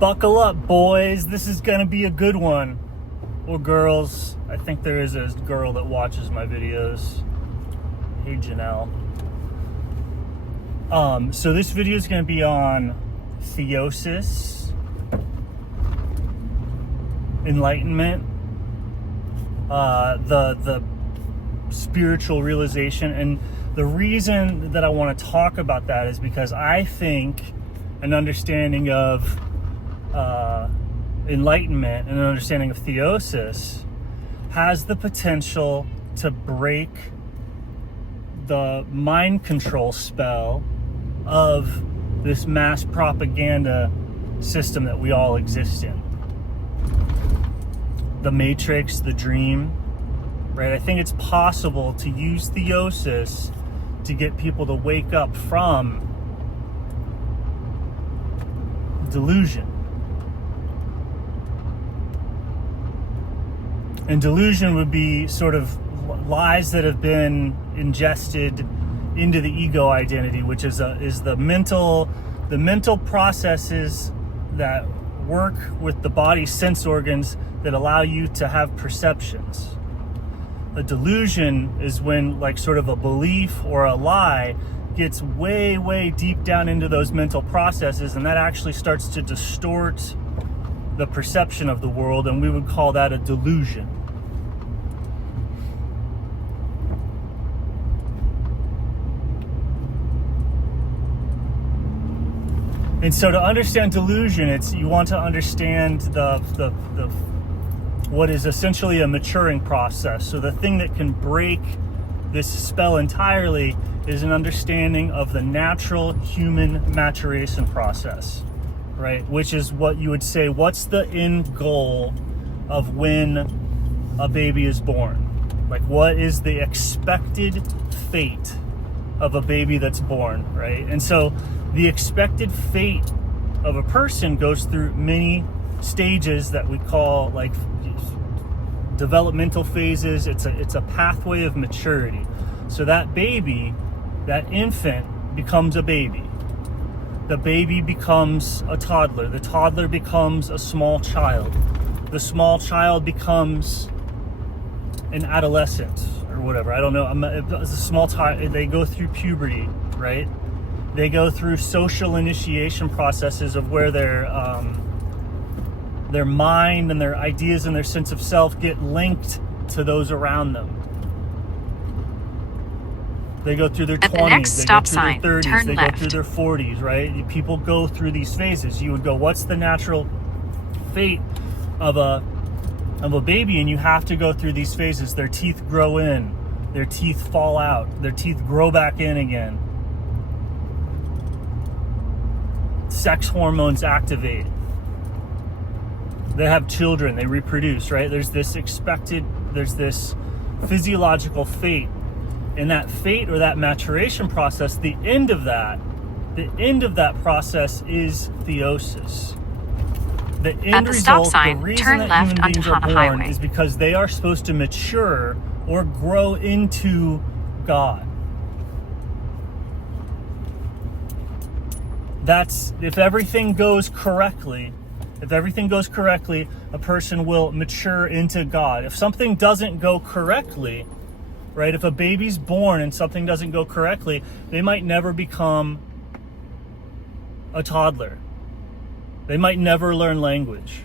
Buckle up, boys. This is gonna be a good one. Or girls. I think there is a girl that watches my videos. Hey, Janelle. So this video is gonna be on theosis, enlightenment, the spiritual realization. And the reason that I want to talk about that is because I think an understanding of enlightenment and an understanding of theosis has the potential to break the mind control spell of this mass propaganda system that we all exist in. The Matrix, the dream, right? I think it's possible to use theosis to get people to wake up from delusion. And delusion would be sort of lies that have been ingested into the ego identity, which is the mental processes that work with the body's sense organs that allow you to have perceptions. A delusion is when like sort of a belief or a lie gets way, way deep down into those mental processes, and that actually starts to distort the perception of the world, and we would call that a delusion. And so to understand delusion, you want to understand the what is essentially a maturing process. So the thing that can break this spell entirely is an understanding of the natural human maturation process, right? Which is what you would say, what's the end goal of when a baby is born? Like, what is the expected fate of a baby that's born, right? And so the expected fate of a person goes through many stages that we call like developmental phases. It's a pathway of maturity. So that baby, that infant becomes a baby. The baby becomes a toddler. The toddler becomes a small child. The small child becomes an adolescent or whatever. I don't know. A small child. They go through puberty, right? They go through social initiation processes of where their mind and their ideas and their sense of self get linked to those around them. They go through their 20s, they go through their 30s, they go through their 40s, right? People go through these phases. You would go, what's the natural fate of a baby? And you have to go through these phases. Their teeth grow in, their teeth fall out, their teeth grow back in again. Sex hormones activate. They have children, they reproduce, right? There's this physiological fate. And that fate or that maturation process, the end of that process is theosis. The end result, the reason that human beings are born is because they are supposed to mature or grow into God. That's, if everything goes correctly, a person will mature into God. If something doesn't go correctly, right? If a baby's born and something doesn't go correctly, they might never become a toddler. They might never learn language.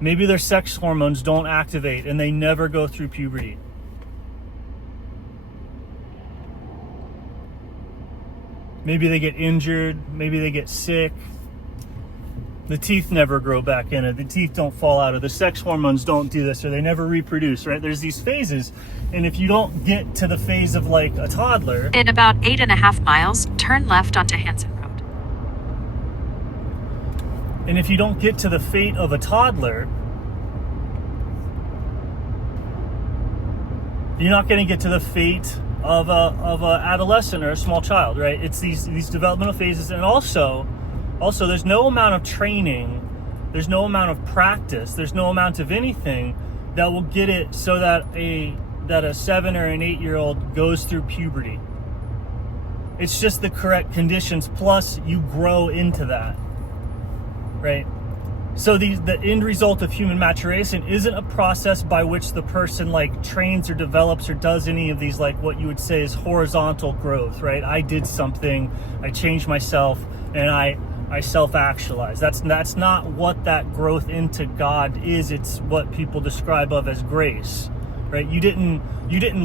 Maybe their sex hormones don't activate and they never go through puberty. Maybe they get injured, maybe they get sick. The teeth never grow back in, or the teeth don't fall out, or the sex hormones don't do this, or they never reproduce, right? There's these phases, and if you don't get to the phase of like a toddler... In about 8.5 miles, turn left onto Hanson Road. And if you don't get to the fate of a toddler, you're not going to get to the fate of a adolescent or a small child, right? It's these developmental phases, and also there's no amount of training, there's no amount of practice, there's no amount of anything that will get it so that a 7 or an 8-year-old goes through puberty. It's just the correct conditions, plus you grow into that. right? So the end result of human maturation isn't a process by which the person like trains or develops or does any of these like what you would say is horizontal growth, right? I did something, I changed myself, and I self-actualize. That's not what that growth into God is. It's what people describe of as grace, right? You didn't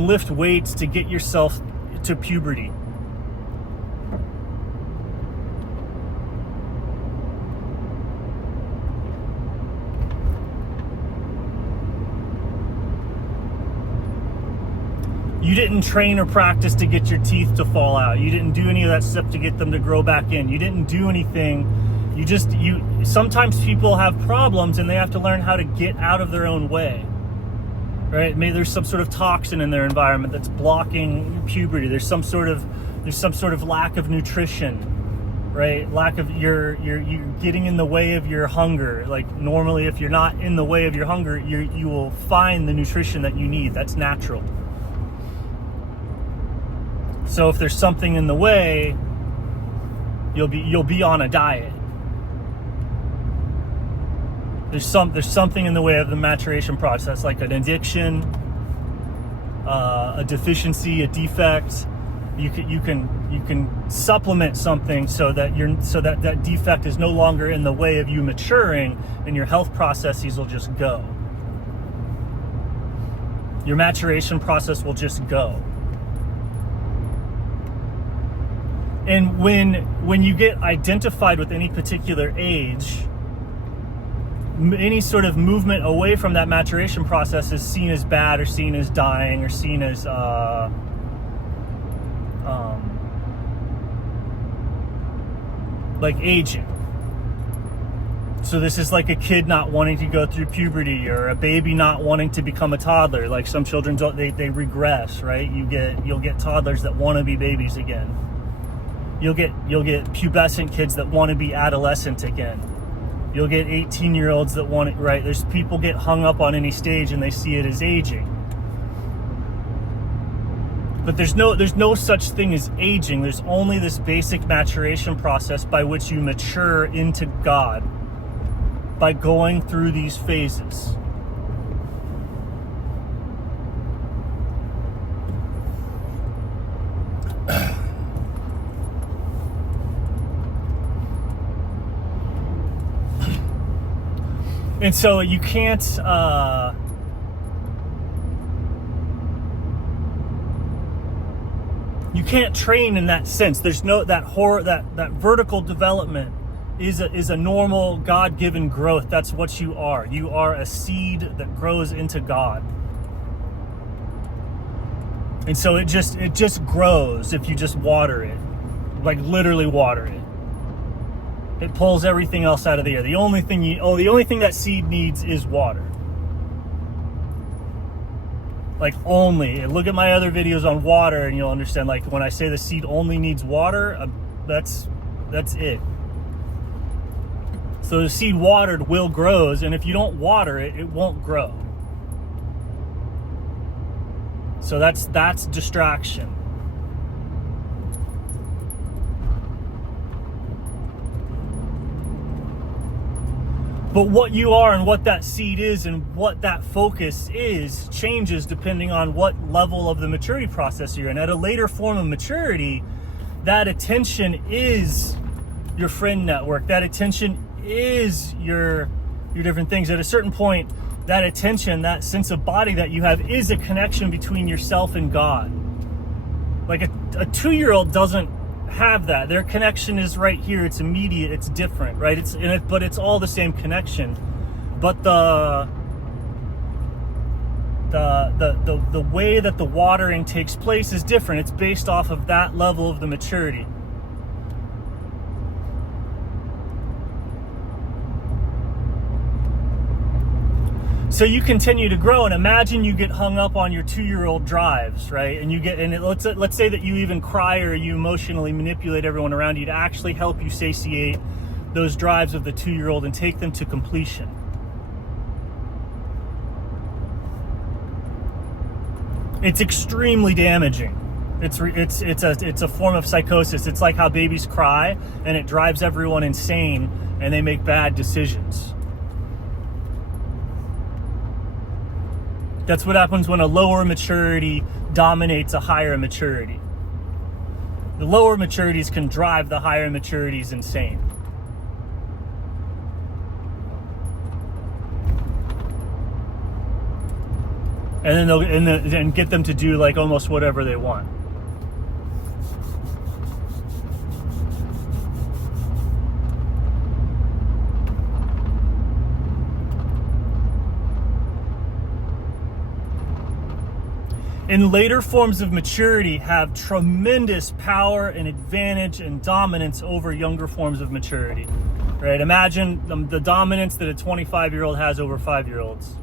lift weights to get yourself to puberty. You didn't train or practice to get your teeth to fall out. You didn't do any of that stuff to get them to grow back in. You didn't do anything. Sometimes people have problems and they have to learn how to get out of their own way, right? Maybe there's some sort of toxin in their environment that's blocking puberty. There's some sort of lack of nutrition, right? Lack of you're getting in the way of your hunger. Like normally, if you're not in the way of your hunger, you will find the nutrition that you need. That's natural. So if there's something in the way, you'll be on a diet. There's something in the way of the maturation process, like an addiction, a deficiency, a defect. You can supplement something so that defect is no longer in the way of you maturing, and your health processes will just go. Your maturation process will just go. And when you get identified with any particular age, any sort of movement away from that maturation process is seen as bad, or seen as dying, or seen as like aging. So this is like a kid not wanting to go through puberty, or a baby not wanting to become a toddler. Like some children don't, they regress, right? You'll get toddlers that want to be babies again. You'll get pubescent kids that want to be adolescent again. You'll get 18-year-olds that want it, right? There's people get hung up on any stage and they see it as aging. But there's no such thing as aging. There's only this basic maturation process by which you mature into God, by going through these phases. And so you can't train in that sense. There's no that vertical development is a normal God-given growth. That's what you are. You are a seed that grows into God. And so it just grows if you just water it. Like literally water it. It pulls everything else out of the air. The only thing that seed needs is water. Like only. Look at my other videos on water and you'll understand, like when I say the seed only needs water, that's it. So the seed watered will grows, and if you don't water it, it won't grow. So that's distraction. But what you are and what that seed is and what that focus is changes depending on what level of the maturity process you're in. At a later form of maturity, that attention is your friend network. That attention is your different things. At a certain point, that attention, that sense of body that you have is a connection between yourself and God. Like a 2-year-old doesn't have that. Their connection is right here. It's immediate. It's different, right? But it's all the same connection. But the way that the watering takes place is different. It's based off of that level of the maturity. So you continue to grow, and imagine you get hung up on your 2-year-old drives, right? And let's say that you even cry or you emotionally manipulate everyone around you to actually help you satiate those drives of the 2-year-old and take them to completion. It's extremely damaging. It's a form of psychosis. It's like how babies cry, and it drives everyone insane, and they make bad decisions. That's what happens when a lower maturity dominates a higher maturity. The lower maturities can drive the higher maturities insane. And then get them to do like almost whatever they want. In later forms of maturity have tremendous power and advantage and dominance over younger forms of maturity, right? Imagine the dominance that a 25-year-old has over 5-year-olds.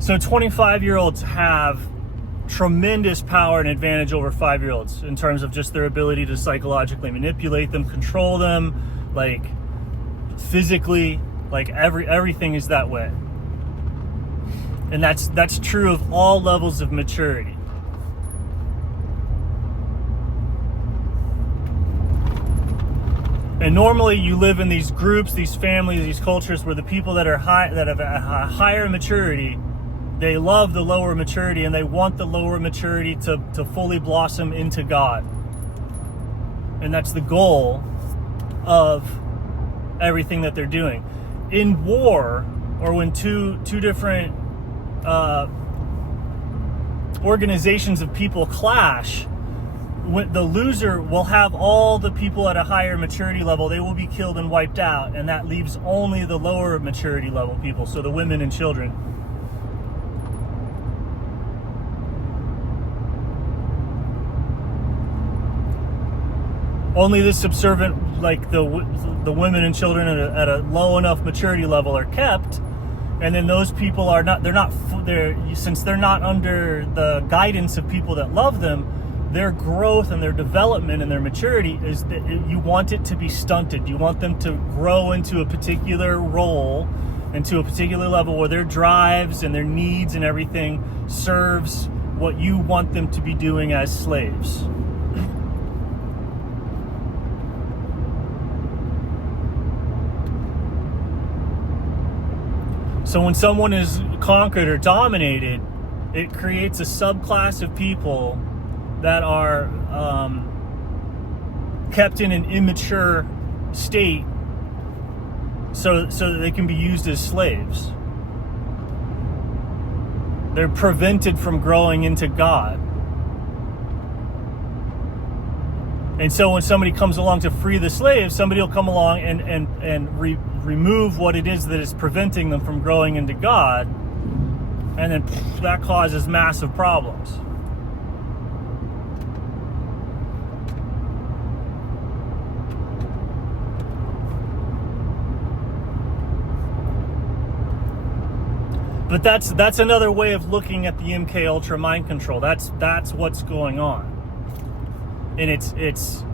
So 25-year-olds have tremendous power and advantage over 5-year-olds in terms of just their ability to psychologically manipulate them, control them, like physically, like everything is that way. And that's true of all levels of maturity. And normally you live in these groups, these families, these cultures where the people that are that have a higher maturity, they love the lower maturity, and they want the lower maturity to fully blossom into God. And that's the goal of everything that they're doing. In war, or when two different organizations of people clash, the loser will have all the people at a higher maturity level. They will be killed and wiped out, and that leaves only the lower maturity level people, so the women and children. Only the subservient, like the women and children at a low enough maturity level, are kept, and then those people are not. Since they're not under the guidance of people that love them. Their growth and their development and their maturity is that you want it to be stunted. You want them to grow into a particular role, into a particular level where their drives and their needs and everything serves what you want them to be doing as slaves. So when someone is conquered or dominated, it creates a subclass of people that are kept in an immature state so that they can be used as slaves. They're prevented from growing into God. And so when somebody comes along to free the slaves, somebody will come along and remove what it is that is preventing them from growing into God, and then that causes massive problems. But that's another way of looking at the MK Ultra mind control. That's what's going on, and it's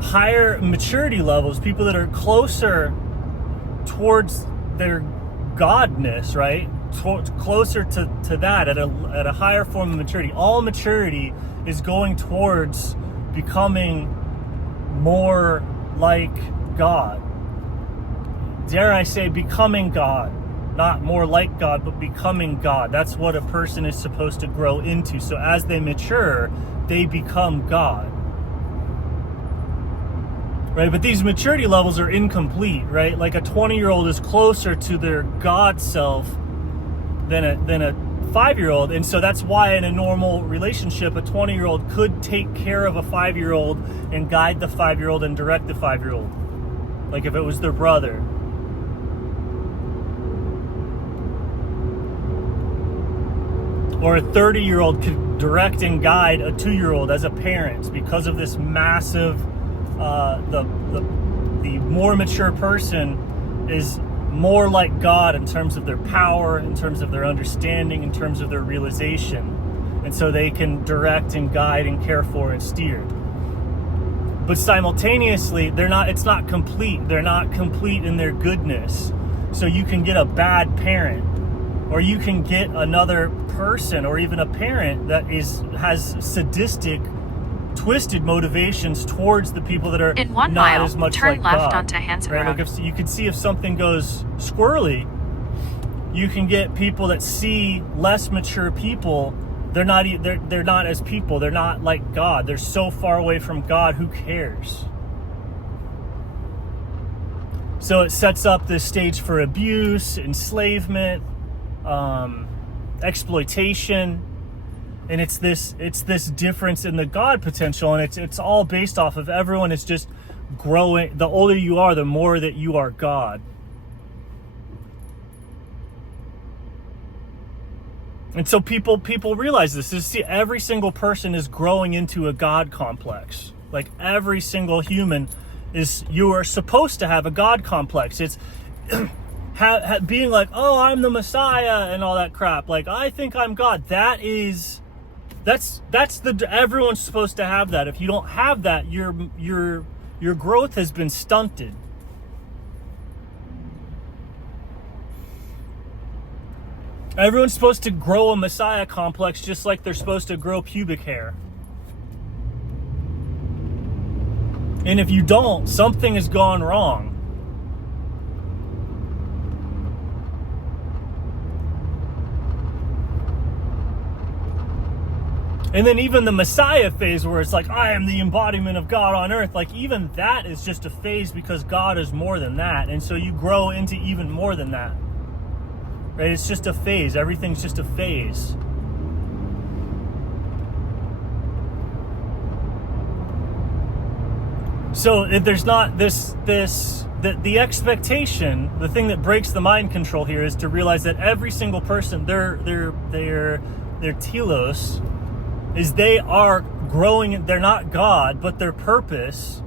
higher maturity levels, people that are closer towards their godness, right? Closer to that at a higher form of maturity. All maturity is going towards becoming more like God. Dare I say, becoming God. Not more like God, but becoming God. That's what a person is supposed to grow into. So as they mature, they become God. Right? But these maturity levels are incomplete, right? Like a 20-year-old is closer to their God self than a 5-year-old. And so that's why in a normal relationship, a 20-year-old could take care of a 5-year-old and guide the 5-year-old and direct the 5-year-old. Like if it was their brother. Or a 30-year-old could direct and guide a 2-year-old as a parent because of this massive, the more mature person is more like God in terms of their power, in terms of their understanding, in terms of their realization. And so they can direct and guide and care for and steer. but simultaneously it's not complete. They're not complete in their goodness. So you can get a bad parent, or you can get another person, or even a parent that has sadistic, twisted motivations towards the people that are in 1 not mile, as much turn like left God, onto Hanson right? Road. Like, if you can see if something goes squirrely, you can get people that see less mature people. They're not as people. They're not like God. They're so far away from God. Who cares? So it sets up this stage for abuse, enslavement, exploitation, and it's this difference in the God potential, and it's all based off of everyone is just growing. The older you are, the more that you are God. And so people realize this. See, every single person is growing into a God complex. Like, every single human you are supposed to have a God complex. It's being like, oh, I'm the Messiah and all that crap. Like, I think I'm God. Everyone's supposed to have that. If you don't have that, your growth has been stunted. Everyone's supposed to grow a Messiah complex just like they're supposed to grow pubic hair. And if you don't, something has gone wrong. And then even the Messiah phase, where it's like, I am the embodiment of God on earth, like, even that is just a phase, because God is more than that. And so you grow into even more than that. Right? It's just a phase. Everything's just a phase. So if there's not the expectation, the thing that breaks the mind control here is to realize that every single person, their telos is they are growing. They're not God, but their purpose,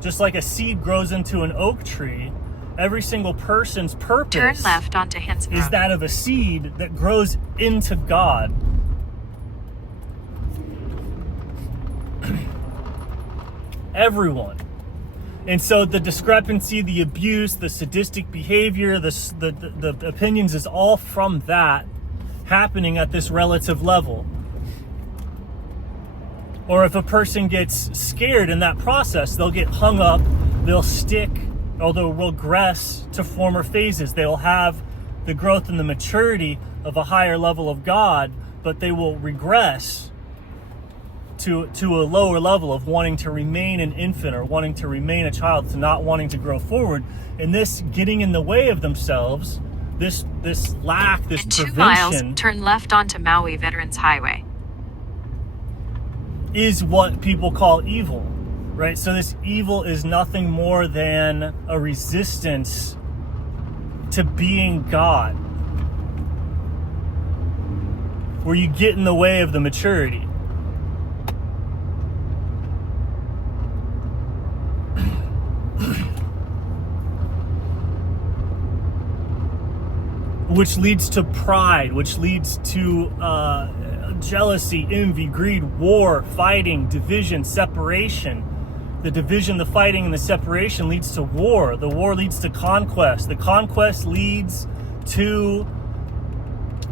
just like a seed grows into an oak tree, every single person's purpose, turn left onto Hanson is Road. that of a seed that grows into God. Everyone. And so the discrepancy, the abuse, the sadistic behavior, the opinions is all from that happening at this relative level. Or if a person gets scared in that process, they'll get hung up, they'll stick, or they'll regress to former phases. They'll have the growth and the maturity of a higher level of God, but they will regress to a lower level of wanting to remain an infant or wanting to remain a child, to not wanting to grow forward. And this getting in the way of themselves, this lack, this in 2 prevention, miles, turn left onto Maui Veterans Highway. is what people call evil, right? So this evil is nothing more than a resistance to being God, where you get in the way of the maturity. Which leads to pride, which leads to jealousy, envy, greed, war, fighting, division, separation. The division, the fighting, and the separation leads to war. The war leads to conquest. The conquest leads to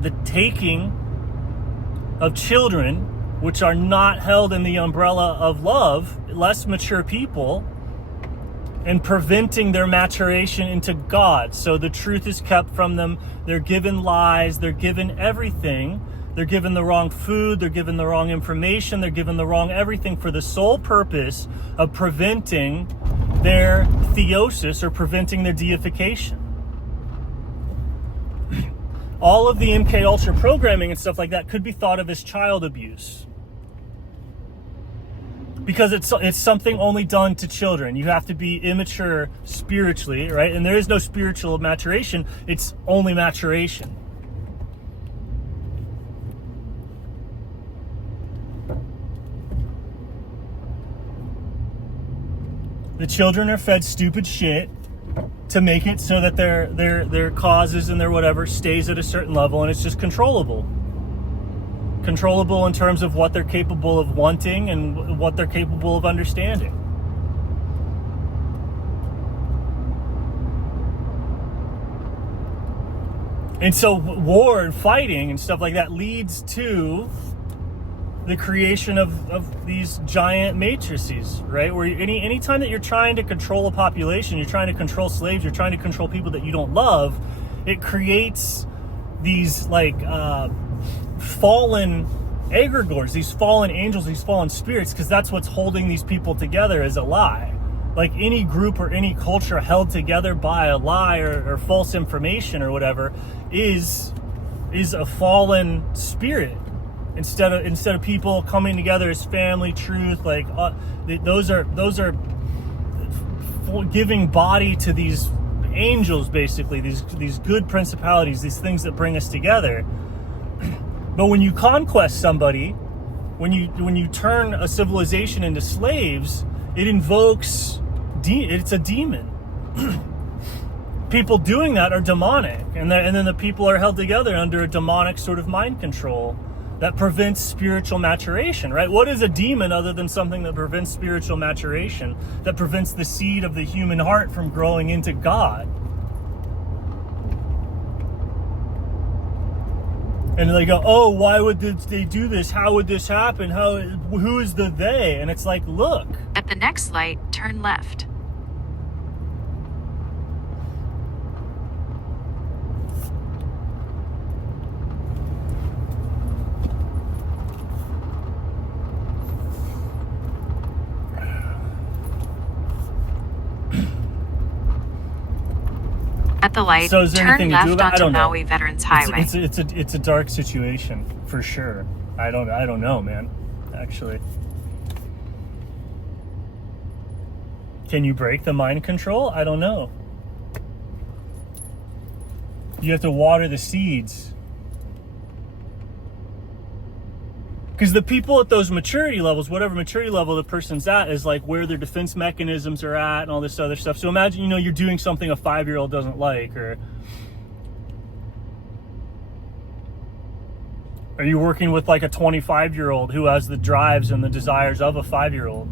the taking of children, which are not held in the umbrella of love, less mature people, and preventing their maturation into God. So the truth is kept from them. They're given lies. They're given everything. They're given the wrong food. They're given the wrong information. They're given the wrong everything for the sole purpose of preventing their theosis, or preventing their deification. All of the MK Ultra programming and stuff like that could be thought of as child abuse, because it's something only done to children. You have to be immature spiritually, right? And there is no spiritual maturation. It's only maturation. The children are fed stupid shit to make it so that their causes and their whatever stays at a certain level, and it's just controllable. controllable in terms of what they're capable of wanting and what they're capable of understanding. And so war and fighting and stuff like that leads to the creation of these giant matrices, right? Where any time that you're trying to control a population, you're trying to control slaves, you're trying to control people that you don't love, it creates these like fallen egregores, these fallen angels, these fallen spirits, because that's what's holding these people together is a lie. Like any group or any culture held together by a lie or false information or whatever is a fallen spirit. Instead of people coming together as family, truth, like those are giving body to these angels, basically these good principalities, these things that bring us together. But when you conquest somebody, when you turn a civilization into slaves, it invokes it's a demon. People doing that are demonic, and then the people are held together under a demonic sort of mind control that prevents spiritual maturation, right? What is a demon other than something that prevents spiritual maturation, that prevents the seed of the human heart from growing into God? And they go, oh, why would they do this? How would this happen? Who is the they? And it's like, look. At the next light, turn left. At the light, so is there turn anything left to do about it? I onto don't know. Maui Veterans Highway. It's a dark situation for sure. I don't know, man. Actually, can you break the mind control? I don't know. You have to water the seeds. Because the people at those maturity levels, whatever maturity level the person's at, is like where their defense mechanisms are at and all this other stuff. So imagine, you're doing something a 5-year-old doesn't like, or are you working with like a 25-year-old who has the drives and the desires of a 5-year-old?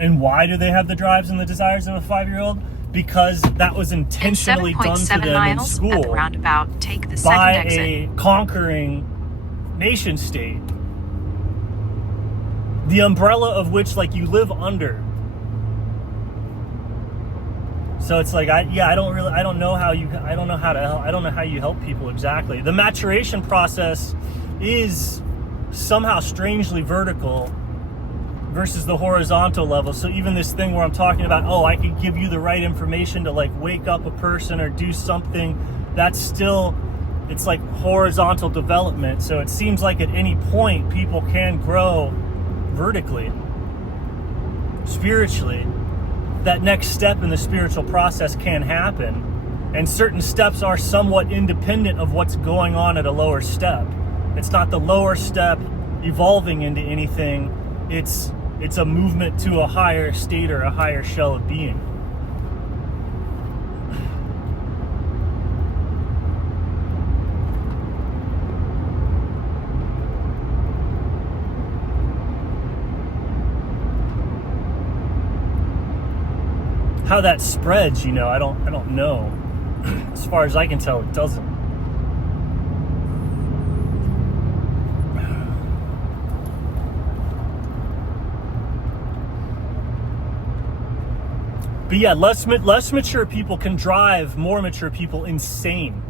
And why do they have the drives and the desires of a 5-year-old? Because that was intentionally done to them in school at the roundabout, take the by second exit. a conquering nation state, the umbrella of which like you live under. So it's like I don't know how you help people exactly. The maturation process is somehow strangely vertical versus the horizontal level. So even this thing where I'm talking about, I could give you the right information to like wake up a person or do something, that's still, it's like horizontal development. So it seems like at any point people can grow vertically, spiritually. That next step in the spiritual process can happen, and certain steps are somewhat independent of what's going on at a lower step. It's not the lower step evolving into anything. It's a movement to a higher state or a higher shell of being. How that spreads, I don't know. As far as I can tell, it doesn't. But yeah, less mature people can drive more mature people insane.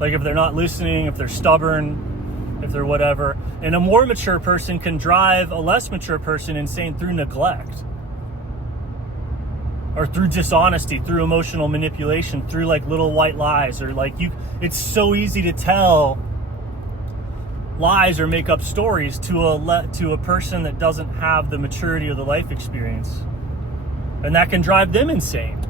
Like if they're not listening, if they're stubborn, if they're whatever. And a more mature person can drive a less mature person insane through neglect. Or through dishonesty, through emotional manipulation, through like little white lies, or like it's so easy to tell lies or make up stories to a person that doesn't have the maturity of the life experience. And that can drive them insane.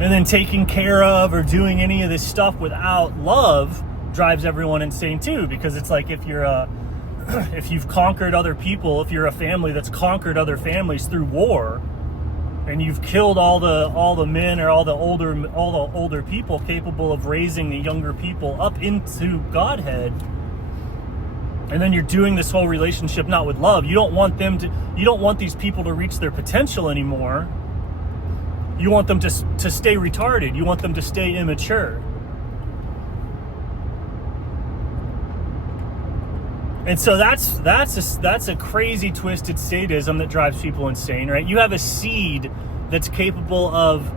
And then taking care of or doing any of this stuff without love drives everyone insane too, because it's like if you're if you've conquered other people, if you're a family that's conquered other families through war, and you've killed all the men or all the older people capable of raising the younger people up into Godhead, and then you're doing this whole relationship not with love. You don't want these people to reach their potential anymore. You want them to stay retarded. You want them to stay immature. And so that's a crazy twisted sadism that drives people insane, right? You have a seed that's capable of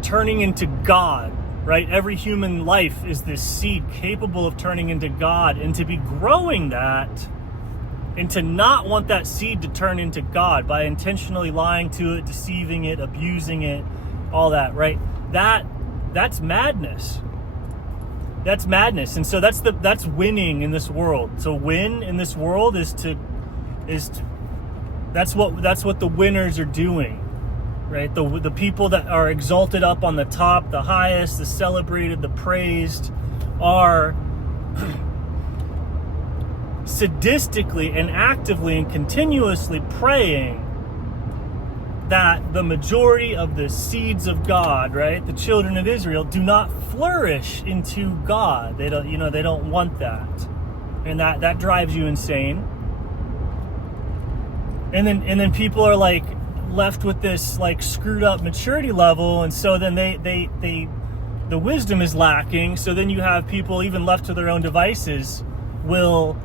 turning into God, right? Every human life is this seed capable of turning into God, and to be growing that, and to not want that seed to turn into God by intentionally lying to it, deceiving it, abusing it, all that, right? That's madness. That's madness. And so that's winning in this world. So win in this world is that's what the winners are doing, right? The people that are exalted up on the top, the highest, the celebrated, the praised, are sadistically and actively and continuously praying that the majority of the seeds of God, right, the children of Israel, do not flourish into God. They don't want that, and that drives you insane. And then people are like left with this like screwed up maturity level, and so then the wisdom is lacking. So then you have people even left to their own devices will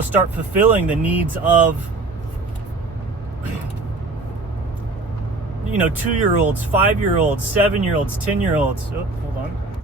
start fulfilling the needs of 2-year-olds, 5-year-olds, 7-year-olds, 10-year-olds. Oh, hold on.